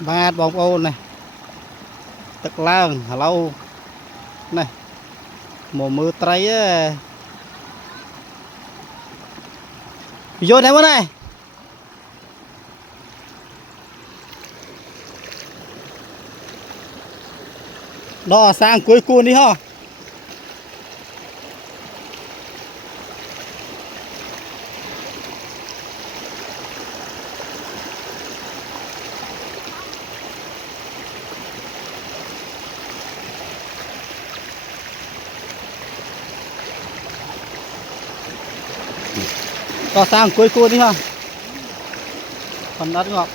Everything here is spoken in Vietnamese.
ba bông ô này tức lang lâu này mùa mưa trái vô này bữa này đo sang cuối cuốn đi ha đo sang cuối cuốn đi ha phần đất ngọt